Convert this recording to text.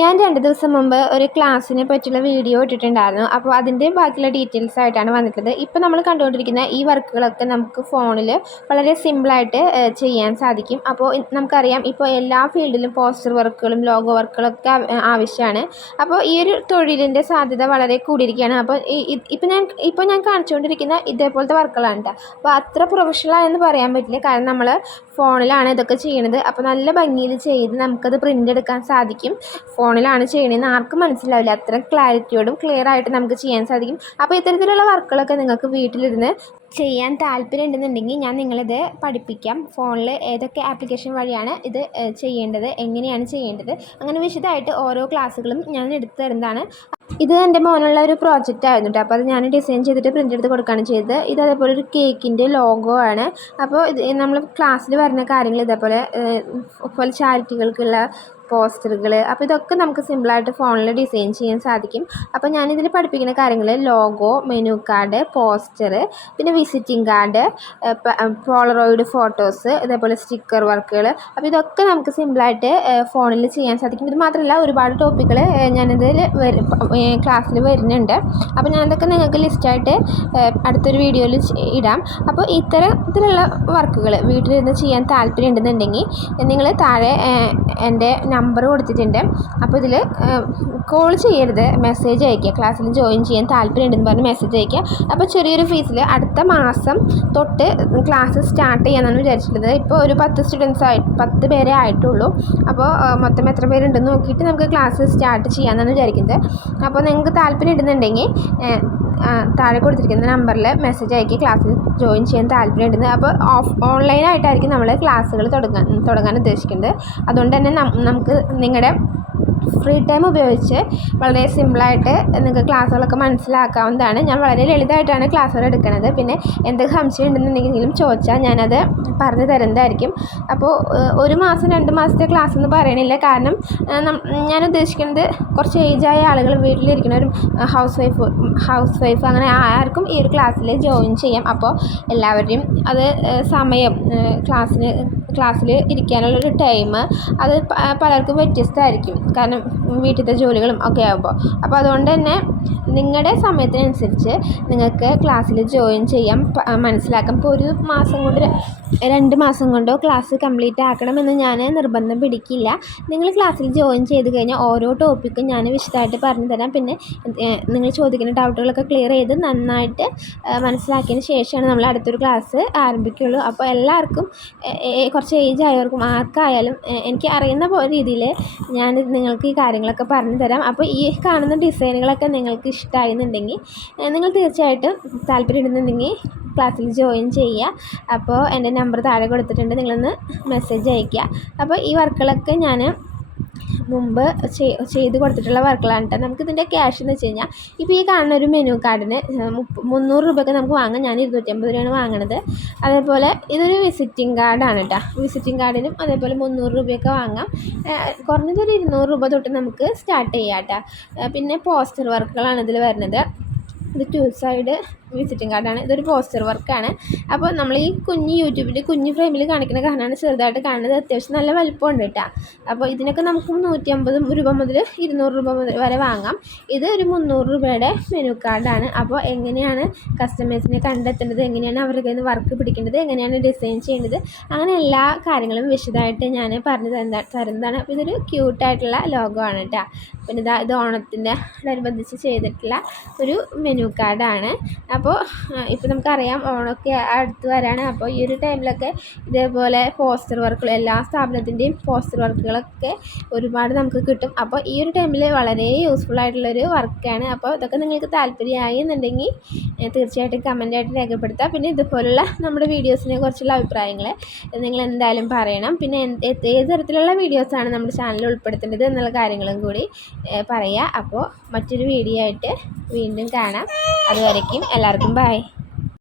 ഞാൻ രണ്ട് ദിവസം മുമ്പ് ഒരു ക്ലാസ്സിനെ പറ്റിയുള്ള വീഡിയോ ഇട്ടിട്ടുണ്ടായിരുന്നു. അപ്പോൾ അതിന്റെ ബാക്കിയുള്ള ഡീറ്റെയിൽസ് ആയിട്ടാണ് വന്നിട്ടുള്ളത്. ഇപ്പോൾ നമ്മൾ കണ്ടുകൊണ്ടിരിക്കുന്ന ഈ വർക്കുകളൊക്കെ നമുക്ക് ഫോണിൽ വളരെ സിമ്പിളായിട്ട് ചെയ്യാൻ സാധിക്കും. അപ്പോൾ നമുക്കറിയാം ഇപ്പോൾ എല്ലാ ഫീൽഡിലും പോസ്റ്റർ വർക്കുകളും ലോഗോ വർക്കുകളൊക്കെ ആവശ്യമാണ്. അപ്പോൾ ഈ ഒരു തൊഴിലിന്റെ സാധ്യത വളരെ കൂടിയിരിക്കുകയാണ്. അപ്പോൾ ഇപ്പോൾ ഞാൻ ഇപ്പോൾ ഞാൻ കാണിച്ചുകൊണ്ടിരിക്കുന്ന ഇതേപോലത്തെ വർക്കുകളാണ് കേട്ടോ. അപ്പോൾ അത്ര പ്രൊഫഷണൽ എന്ന് പറയാൻ പറ്റില്ല. കാരണം നമ്മൾ ഫോണിലാണ് ഇതൊക്കെ ചെയ്യണത്. അപ്പോൾ നല്ല ഭംഗിയിൽ ചെയ്ത് നമുക്കത് പ്രിന്റ് എടുക്കാൻ സാധിക്കും. ഫോണിലാണ് ചെയ്യണതെന്ന് ആർക്കും മനസ്സിലാവില്ല. അത്ര ക്ലാരിറ്റിയോടും ക്ലിയർ ആയിട്ട് നമുക്ക് ചെയ്യാൻ സാധിക്കും. അപ്പോൾ ഇത്തരത്തിലുള്ള വർക്കുകളൊക്കെ നിങ്ങൾക്ക് വീട്ടിലിരുന്ന് ചെയ്യാൻ താല്പര്യം ഉണ്ടെന്നുണ്ടെങ്കിൽ ഞാൻ നിങ്ങളിത് പഠിപ്പിക്കാം. ഫോണിൽ ഏതൊക്കെ ആപ്ലിക്കേഷൻ വഴിയാണ് ഇത് ചെയ്യേണ്ടത് എങ്ങനെയാണ് ചെയ്യേണ്ടത്? അങ്ങനെ വിശദമായിട്ട് ഓരോ ക്ലാസ്സുകളും ഞാൻ എടുത്തു തരുന്നതാണ്. ഇത് എന്റെ മോനുള്ള ഒരു പ്രോജക്റ്റ് ആയിരുന്നു കേട്ടോ അപ്പോൾ അത് ഞാൻ ഡിസൈൻ ചെയ്തിട്ട് പ്രിന്റ് എടുത്ത് കൊടുക്കുകയാണ് ചെയ്തത്. ഇത് അതേപോലെ ഒരു കേക്കിന്റെ ലോഗോ ആണ്. അപ്പോൾ ഇത് നമ്മൾ ക്ലാസ്സിൽ വരുന്ന കാര്യങ്ങൾ ഇതേപോലെ പോലെ ചാരിറ്റികൾക്കുള്ള പോസ്റ്ററുകൾ അപ്പോൾ ഇതൊക്കെ നമുക്ക് സിമ്പിളായിട്ട് ഫോണിൽ ഡിസൈൻ ചെയ്യാൻ സാധിക്കും. അപ്പോൾ ഞാനിതിൽ പഠിപ്പിക്കുന്ന കാര്യങ്ങൾ ലോഗോ മെനു കാർഡ് പോസ്റ്റർ പിന്നെ വിസിറ്റിംഗ് കാർഡ് പോളറോയിഡ് ഫോട്ടോസ് ഇതേപോലെ സ്റ്റിക്കർ വർക്കുകൾ അപ്പോൾ ഇതൊക്കെ നമുക്ക് സിമ്പിളായിട്ട് ഫോണിൽ ചെയ്യാൻ സാധിക്കും. ഇത് മാത്രമല്ല ഒരുപാട് ടോപ്പിക്കുകൾ ഞാനിതിൽ ക്ലാസ്സിൽ വരുന്നുണ്ട്. അപ്പോൾ ഞാനിതൊക്കെ നിങ്ങൾക്ക് ലിസ്റ്റായിട്ട് അടുത്തൊരു വീഡിയോയിൽ ഇടാം. അപ്പോൾ ഇത്തരത്തിലുള്ള വർക്കുകൾ വീട്ടിലിരുന്ന് ചെയ്യാൻ താല്പര്യം ഉണ്ടെന്നുണ്ടെങ്കിൽ നിങ്ങൾ താഴെ എന്റെ നമ്പർ കൊടുത്തിട്ടുണ്ട്. അപ്പോൾ ഇതിൽ കോൾ ചെയ്യരുത്. മെസ്സേജ് അയയ്ക്കുക. ക്ലാസ്സിൽ ജോയിൻ ചെയ്യാൻ താല്പര്യം ഉണ്ടെന്ന് പറഞ്ഞ് മെസ്സേജ് അയയ്ക്കുക. അപ്പോൾ ചെറിയൊരു ഫീസിൽ അടുത്ത മാസം തൊട്ട് ക്ലാസ് സ്റ്റാർട്ട് ചെയ്യാനാണ് വിചാരിച്ചിട്ടുള്ളത്. ഇപ്പോൾ ഒരു പത്ത് സ്റ്റുഡൻസ് ആയി പത്ത് പേരെ ആയിട്ടുള്ളൂ. അപ്പോൾ മൊത്തം എത്ര പേരുണ്ടെന്ന് നോക്കിയിട്ട് നമുക്ക് ക്ലാസ് സ്റ്റാർട്ട് ചെയ്യാമെന്നാണ് വിചാരിക്കുന്നത്. അപ്പോൾ നിങ്ങൾക്ക് താല്പര്യം ഉണ്ടെന്നുണ്ടെങ്കിൽ താഴെ കൊടുത്തിരിക്കുന്ന നമ്പറിൽ മെസ്സേജ് അയക്കി ക്ലാസ്സിൽ ജോയിൻ ചെയ്യാൻ താല്പര്യം ഉണ്ടെന്ന് അപ്പോൾ ഓഫ് ഓൺലൈനായിട്ടായിരിക്കും നമ്മൾ ക്ലാസ്സുകൾ തുടങ്ങാൻ തുടങ്ങാൻ ഉദ്ദേശിക്കുന്നത്. അതുകൊണ്ട് തന്നെ നമുക്ക് നിങ്ങളുടെ ഫ്രീ ടൈം ഉപയോഗിച്ച് വളരെ സിമ്പിളായിട്ട് നിങ്ങൾക്ക് ക്ലാസ്സുകളൊക്കെ മനസ്സിലാക്കാവുന്നതാണ്. ഞാൻ വളരെ ലളിതമായിട്ടാണ് ക്ലാസ്സുകൾ എടുക്കുന്നത്. പിന്നെ എന്തൊക്കെ സംശയം ഉണ്ടെന്നുണ്ടെങ്കിലും ചോദിച്ചാൽ ഞാനത് പറഞ്ഞു തരുന്നതായിരിക്കും. അപ്പോൾ ഒരു മാസം രണ്ട് മാസത്തെ ക്ലാസ് എന്ന് പറയണില്ല. കാരണം ഞാൻ ഉദ്ദേശിക്കുന്നത് കുറച്ച് ഏജായ ആളുകൾ വീട്ടിലിരിക്കുന്ന ഒരു ഹൗസ് വൈഫ് ഹൗസ് വൈഫ് അങ്ങനെ ആർക്കും ഈ ഒരു ക്ലാസ്സിൽ ജോയിൻ ചെയ്യാം. അപ്പോൾ എല്ലാവരുടെയും അത് സമയം ക്ലാസ്സിന് ക്ലാസ്സിൽ ഇരിക്കാനുള്ളൊരു ടൈം അത് പലർക്കും വ്യത്യസ്തമായിരിക്കും. കാരണം വീട്ടിലത്തെ ജോലികളും ഒക്കെ ആകുമ്പോൾ അപ്പോൾ അതുകൊണ്ട് തന്നെ നിങ്ങളുടെ സമയത്തിനനുസരിച്ച് നിങ്ങൾക്ക് ക്ലാസ്സിൽ ജോയിൻ ചെയ്യാം മനസ്സിലാക്കാം. ഇപ്പോൾ ഒരു മാസം കൊണ്ട് രണ്ട് മാസം കൊണ്ടോ ക്ലാസ് കംപ്ലീറ്റ് ആക്കണമെന്ന് ഞാൻ നിർബന്ധം പിടിക്കില്ല. നിങ്ങൾ ക്ലാസ്സിൽ ജോയിൻ ചെയ്ത് കഴിഞ്ഞാൽ ഓരോ ടോപ്പിക്കും ഞാൻ വിശദമായിട്ട് പറഞ്ഞു തരാം. പിന്നെ നിങ്ങൾ ചോദിക്കുന്ന ഡൗട്ടുകളൊക്കെ ക്ലിയർ ചെയ്ത് നന്നായിട്ട് മനസ്സിലാക്കിയതിന് ശേഷമാണ് നമ്മൾ അടുത്തൊരു ക്ലാസ് ആരംഭിക്കുകയുള്ളൂ അപ്പോൾ എല്ലാവർക്കും കുറച്ച് ഏജ് ആയവർക്കും ആർക്കായാലും എനിക്ക് അറിയുന്ന പോലെ രീതിയിൽ ഞാൻ നിങ്ങൾക്ക് ഈ കാര്യങ്ങളൊക്കെ പറഞ്ഞു തരാം. അപ്പോൾ ഈ കാണുന്ന ഡിസൈനുകളൊക്കെ നിങ്ങൾക്ക് ഇഷ്ടമായി എന്നുണ്ടെങ്കിൽ നിങ്ങൾ തീർച്ചയായിട്ടും താല്പര്യമുണ്ടെന്നുണ്ടെങ്കിൽ ക്ലാസ്സിൽ ജോയിൻ ചെയ്യുക. അപ്പോൾ എന്റെ നമ്പർ താഴെ കൊടുത്തിട്ടുണ്ട് നിങ്ങളൊന്ന് മെസ്സേജ് അയയ്ക്കുക. അപ്പോൾ ഈ വർക്കുകളൊക്കെ ഞാൻ മുമ്പ് ചെയ്ത് കൊടുത്തിട്ടുള്ള വർക്കുകളാണ് കേട്ടോ നമുക്ക് ഇതിന്റെ ക്യാഷ് എന്ന് വെച്ച് കഴിഞ്ഞാൽ ഇപ്പോൾ ഈ കാണുന്ന ഒരു മെനു കാർഡിന് മുന്നൂറ് രൂപയ്ക്ക് നമുക്ക് വാങ്ങാം. ഞാൻ ഇരുന്നൂറ്റമ്പത് രൂപയാണ് വാങ്ങണത്. അതേപോലെ ഇതൊരു വിസിറ്റിംഗ് കാർഡാണ് കേട്ടോ വിസിറ്റിംഗ് കാർഡിനും അതേപോലെ മുന്നൂറ് രൂപയൊക്കെ വാങ്ങാം. കുറഞ്ഞതൊരു ഇരുന്നൂറ് രൂപ തൊട്ട് നമുക്ക് സ്റ്റാർട്ട് ചെയ്യാം കേട്ടോ പിന്നെ പോസ്റ്റർ വർക്കുകളാണ് ഇതിൽ വരുന്നത്. ഇത് ടു സൈഡ് വിസിറ്റിംഗ് കാർഡാണ് ഇതൊരു പോസ്റ്റർ വർക്കാണ്. അപ്പോൾ നമ്മൾ ഈ കുഞ്ഞ് യൂട്യൂബിൽ കുഞ്ഞ് ഫ്രെയിമിൽ കാണിക്കുന്ന കാരണമാണ് ചെറുതായിട്ട് കാണുന്നത്. അത്യാവശ്യം നല്ല വലിപ്പമുണ്ട് കേട്ടോ. അപ്പോൾ ഇതിനൊക്കെ നമുക്ക് നൂറ്റി അമ്പത് രൂപ മുതൽ ഇരുന്നൂറ് രൂപ മുതൽ വരെ വാങ്ങാം. ഇത് ഒരു മുന്നൂറ് രൂപയുടെ മെനു കാർഡാണ്. അപ്പോൾ എങ്ങനെയാണ് കസ്റ്റമേഴ്സിനെ കണ്ടെത്തേണ്ടത്? എങ്ങനെയാണ് അവരുടെ കയ്യിൽ നിന്ന് വർക്ക് പിടിക്കേണ്ടത്? എങ്ങനെയാണ് ഡിസൈൻ ചെയ്യേണ്ടത്? അങ്ങനെ എല്ലാ കാര്യങ്ങളും വിശദമായിട്ട് ഞാൻ പറഞ്ഞു തരുന്ന തരുന്നതാണ് അപ്പോൾ ഇതൊരു ക്യൂട്ടായിട്ടുള്ള ലോഗോ ആണ് കേട്ടോ. പിന്നെ ഇതാ ഇത് ഓണത്തിന്റെ അനുബന്ധിച്ച് ചെയ്തിട്ടുള്ള ഒരു മെനു കാർഡാണ്. അപ്പോൾ ഇപ്പോൾ നമുക്കറിയാം ഓണമൊക്കെ അടുത്ത് വരാണ്. അപ്പോൾ ഈ ഒരു ടൈമിലൊക്കെ ഇതേപോലെ പോസ്റ്റർ വർക്കുകൾ എല്ലാ സ്ഥാപനത്തിന്റെയും പോസ്റ്റർ വർക്കുകളൊക്കെ ഒരുപാട് നമുക്ക് കിട്ടും. അപ്പോൾ ഈ ഒരു ടൈമിൽ വളരെ യൂസ്ഫുൾ ആയിട്ടുള്ളൊരു വർക്കാണ്. അപ്പോൾ ഇതൊക്കെ നിങ്ങൾക്ക് താല്പര്യമായി എന്നുണ്ടെങ്കിൽ തീർച്ചയായിട്ടും കമന്റായിട്ട് രേഖപ്പെടുത്താം. പിന്നെ ഇതുപോലുള്ള നമ്മുടെ വീഡിയോസിനെ കുറിച്ചുള്ള അഭിപ്രായങ്ങൾ നിങ്ങൾ എന്തായാലും പറയണം. പിന്നെ ഏത് തരത്തിലുള്ള വീഡിയോസാണ് നമ്മുടെ ചാനലിൽ ഉൾപ്പെടുത്തേണ്ടത് എന്നുള്ള കാര്യങ്ങളും കൂടി പറയുക. അപ്പോൾ മറ്റൊരു വീഡിയോ ആയിട്ട് വീണ്ടും കാണാം. അതുവരയ്ക്കും എല്ലാവർക്കും ബായ്